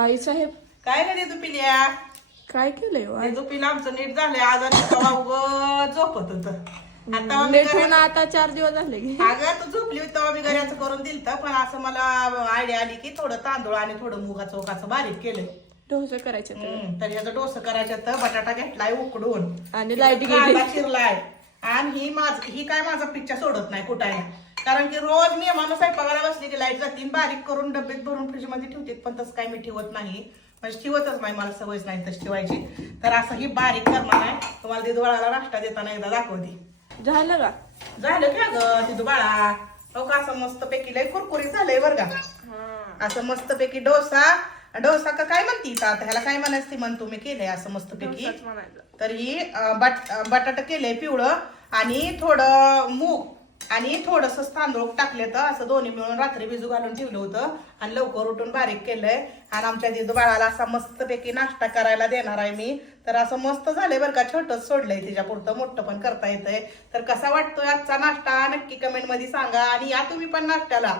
आई साहेब काय रे तू पिल्या काय केलंय हो आज? झोपीला आमचं नीट झालंय आज आणि तेव्हा झोपत होत आता मी भेटून आता 4 दिवस झाले की. अगं तू झोपली होती तेव्हा मी घराचं करून दिलत पण असं मला आयडिया आली की थोडं तांदूळ आणि थोडं मुगाचं ओकाचं बारीक केलंय. डोसे करायचे तर. तर ह्याचं डोसं करायचं तर बटाटा घेतलाय उकडून आणि लाईट गेली. कांदा चिरलाय आणि ही काय माझा पिच्चा सोडत नाही कुठाय कारण की रोज नियमानं स्वयंपाकाला बसली की लाईट जाती बारीक करून डब्यात भरून फ्रीज मध्ये ठेवते पण तसं काय मी ठेवत नाही म्हणजे ठेवतच नाही मला सवयच नाही तशी ठेवायची. तर असं ही बारीक करणार आहे तुम्हाला तिथं बाळाला नाश्ता देताना एकदा दाखवते. झालं का? झालं का ग तिथं बाळा हो का असं मस्त पैकी लय कुरकुरीत झालंय बरं का. असं मस्त पैकी डोसा का काय म्हणती आता ह्याला काय म्हणायचं ती म्हणतो मी केलंय असं मस्त पैकी. तर ही बटाटा केलंय पिवळं आणि थोडं मूग आणि थोडस तांदूळ टाकले तर असं दोन्ही मिळून रात्री भिजू घालून ठेवलं होतं आणि लवकर उठून बारीक केलंय आणि आमच्या दिदू बाळाला असा मस्त पैकी नाश्ता करायला देणार आहे मी. तर असं मस्त झालंय बरं का छोटंच सोडलंय तिच्या पुरतं मोठं पण करता येतंय. तर कसा वाटतोय आजचा नाश्ता नक्की कमेंट मध्ये सांगा आणि या तुम्ही पण नाश्त्याला.